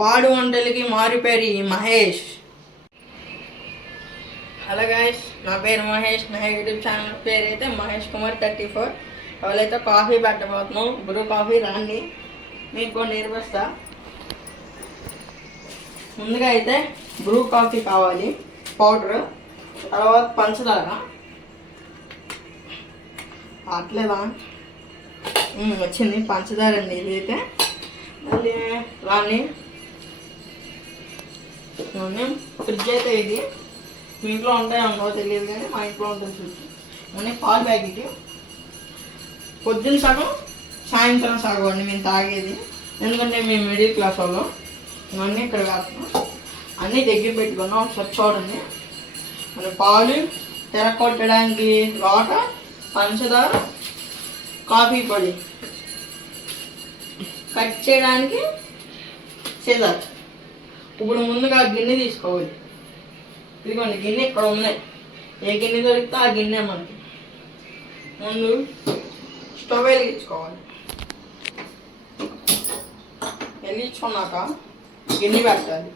పాడు వంటలకి మారుపేరు Mahesh. Hello guys, నా పేరు మహేష్. నా యూట్యూబ్ ఛానల్ పేరు అయితే మహేష్ కుమార్ 34. ఎవరైతే కాఫీ పెట్టబోతున్నాం, బ్రూ కాఫీ రాండి, మీకు కొన్ని నేర్పిస్తా. ముందుగా అయితే బ్రూ కాఫీ కావాలి, పౌడర్, తర్వాత పంచదార. అట్లేదా వచ్చింది పంచదార అండి ఇదైతే. మళ్ళీ రాని ఫ్రిడ్జ్ అయితే ఇది మీ ఇంట్లో ఉంటాయో ఉండవో తెలియదు కానీ మా ఇంట్లో ఉంటుంది ఫ్రిడ్జ్. మళ్ళీ పాలు ప్యాకెట్ పొద్దున్న సగం సాయంత్రం సగం అండి మేము తాగేది, ఎందుకంటే మేము మిడిల్ క్లాస్ వాళ్ళం. ఇవన్నీ ఇక్కడ వేస్తున్నాం, అన్నీ దగ్గర పెట్టుకున్నాం. ఒకసారి చూడండి. మన పాలు తెరకొట్టడానికి వాటర్, పంచదార, కాఫీ పొడి, కట్ చేయడానికి సీజర్. ఇప్పుడు ముందుగా గిన్నె తీసుకోవాలి. ఇదిగోండి గిన్నె ఇక్కడ ఉన్నాయి, ఏ గిన్నె దొరికితే ఆ గిన్నె మనకి. ముందు స్టవ్ వెలిగించుకోవాలి. వెలిగించుకున్నాక గిన్నె పెట్టాలి,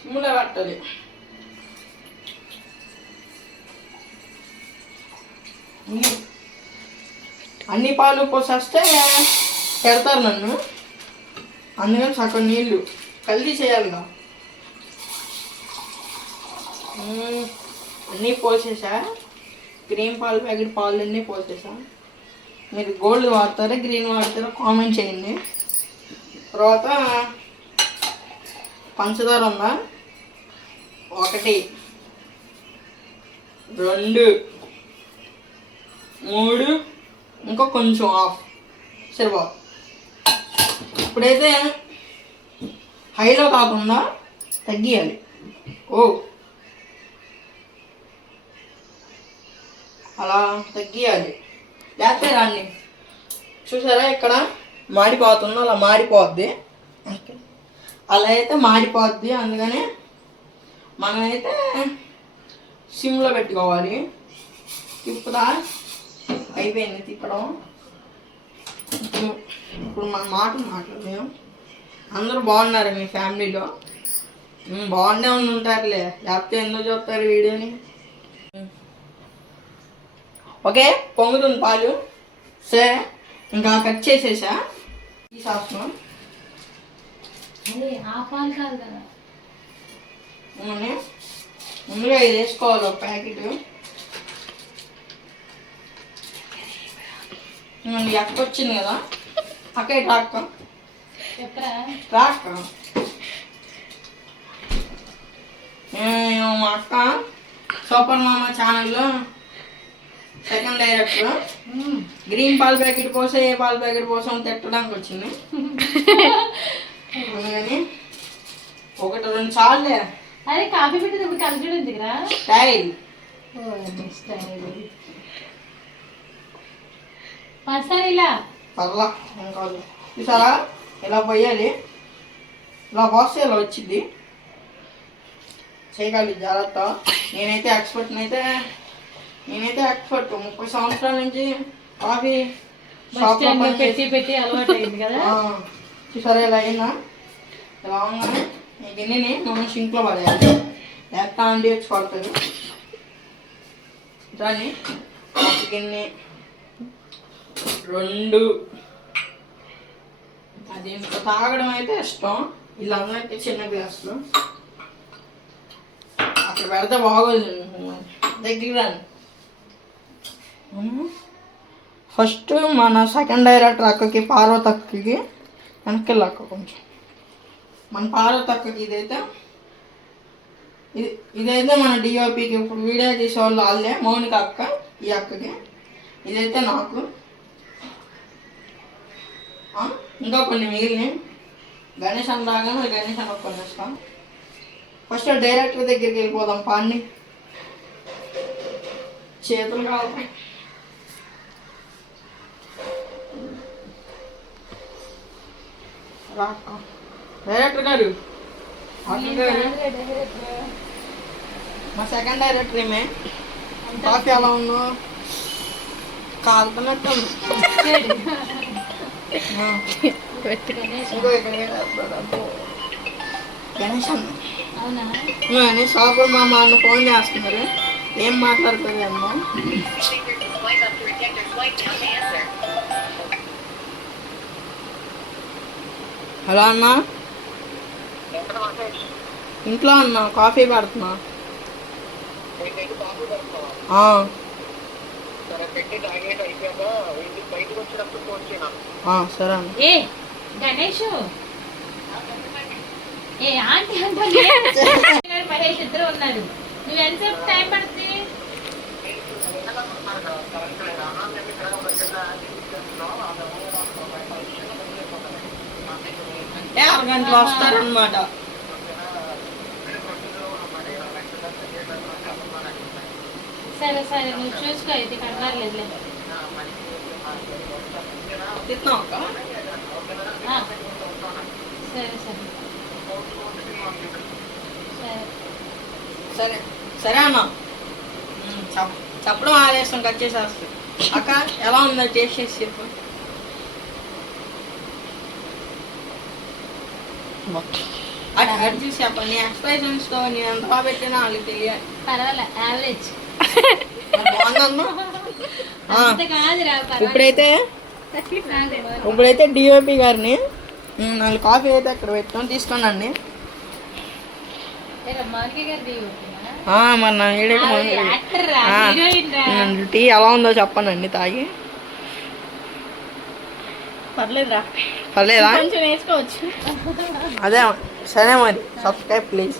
సిమ్లో పెట్టాలి. అన్ని పాలు పోసేస్తే పెడతారు నన్ను, అందుకని సగం నీళ్ళు కలిసి చేయాలిగా. అన్నీ పోసేసా, గ్రీన్ పాలు ప్యాకెట్ పాలు అన్నీ పోసేసా. మీరు గోల్డ్ వాడతారా గ్రీన్ వాడతారా కామెంట్ చేయండి. తర్వాత పంచదార ఉందా, 1 2 3 ఇంకా కొంచెం ఆఫ్ సరిపో. ఇప్పుడైతే హైలో కాకుండా తగ్గియాలి. అలా తగ్గియాలి, లేకపోతే రాన్ని చూసారా ఇక్కడ మాడిపోతుందో అలా మాడిపోద్ది. అలా అయితే మాడిపోద్ది, అందుకని మనమైతే సిమ్లో పెట్టుకోవాలి. తిప్పుదా అయిపోయింది తిప్పడం. ఇప్పుడు మన మాట్లాడలేము. అందరూ బాగున్నారు మీ ఫ్యామిలీలో? బాగుండే ఉంటారులే, లేకపోతే ఎందుకు చూస్తారు వీడియోని. ఓకే, పొంగుతుంది పాలు. సరే, ఇంకా కట్ చేసేసా ఈ సాస్ను. ముందుగా ఇది వేసుకోవాలి, ఒక ప్యాకెట్. అక్క వచ్చింది కదా, అక్క రాక్క రాక్క మా అక్క సూపర్ మామ ఛానల్లో సెకండ్ డైరెక్టర్. గ్రీన్ పాల ప్యాకెట్ పోసే ఏ పాల ప్యాకెట్ కోసం తిట్టడానికి వచ్చింది. అందుకని 1 2 సార్లే అదే కాఫీ పెట్టేది కలిపి స్టైల్ ఇలా పర్లా కాదు. చూసారా ఇలా పోయాలి, ఇలా పోస్తే ఇలా వచ్చింది. చేయగలి జాగ్రత్త. నేనైతే ఎక్స్పర్ట్ 30 సంవత్సరాల నుంచి కాఫీ పెట్టి అలవాటు అయింది కదా. చూసారా ఇలా అయినా ఇలా ఉండగానే ఈ గిన్నెని మనం సింక్లో పడేయాలి, లేకపోతే అండి వచ్చి పడుతుంది. దాన్ని గిన్నె 2 అది ఇంకా తాగడం అయితే ఇష్టం. వీళ్ళందరికీ చిన్న గ్లాసులు అక్కడ పెడితే బాగోదు. దగ్గర ఫస్ట్ మన సెకండ్ డైరెక్టర్ అక్కకి, పార్వతి అక్కకి వెనక్కి అక్క కొంచెం. మన పార్వతి అక్కకి ఇదైతే మన డిఓపికి ఇప్పుడు వీడియో తీసేవాళ్ళు వాళ్ళే, మౌనిక అక్క. ఈ అక్కకి ఇదైతే నాకు. ఇంకా కొన్ని మిగిలినాయి. గణేష్ అని రాగానే గణేష్ అని కొన్ని ఇస్తాం. ఫస్ట్ డైరెక్టర్ దగ్గరికి వెళ్ళిపోదాం. పాన్ని చేతులు కావాలి. డైరెక్టర్ గారు, మా సెకండ్ డైరెక్టర్ ఏమే. కాఫీ ఎలా ఉందో కాలుతున్నట్టు గణేష్ ఇంకో ఇక్కడ అబ్బో. గణేష్ అన్న అవునా అని షాపు మా అన్న ఫోన్ చేస్తున్నారు. ఏం మాట్లాడుతుంది అమ్మ? హలో అన్న, ఇంట్లో అన్న కాఫీ పెడుతున్నా. ఆ, సరే అన్న. ఏ గణేష్ ఏ ఆంటీ అంటే మహేష్ ఇద్దరు ఉన్నారు. నువ్వు ఎంతసేపు టైం పడుతుంది? అంటే అరగంటలో వస్తారనమాట. సరే సరే నువ్వు చూసుకో, అయితే కంగారు లేదులే. తిన్నావు అక్క? ఆ, సరే సరే సరే సరే సరే అన్న. చెప్పడం ఆలస్యం కట్ చేసేస్తుంది. అక్క ఎలా ఉందో టేస్ట్ చేసి చెప్పు. అటు చూసి చెప్పండి. నీ ఎక్స్ప్రెషన్స్తో నేను ఎంత బాగా పెట్టినా వాళ్ళకి తెలియాలి. పర్వాలే యావరేజ్. బాగుందన్నా. అంత కాదురా ఇప్పుడైతే డిఓపి గారిని 4 కాఫీ అయితే అక్కడ పెట్టాం, తీసుకోనండి. మరి నా టీ ఎలా ఉందో చెప్పనండి తాగి. పర్లేదురా, పర్లేదా? కొంచెం వేసుకోవచ్చు. అదే సరే మరి, సబ్స్క్రైబ్ ప్లీజ్.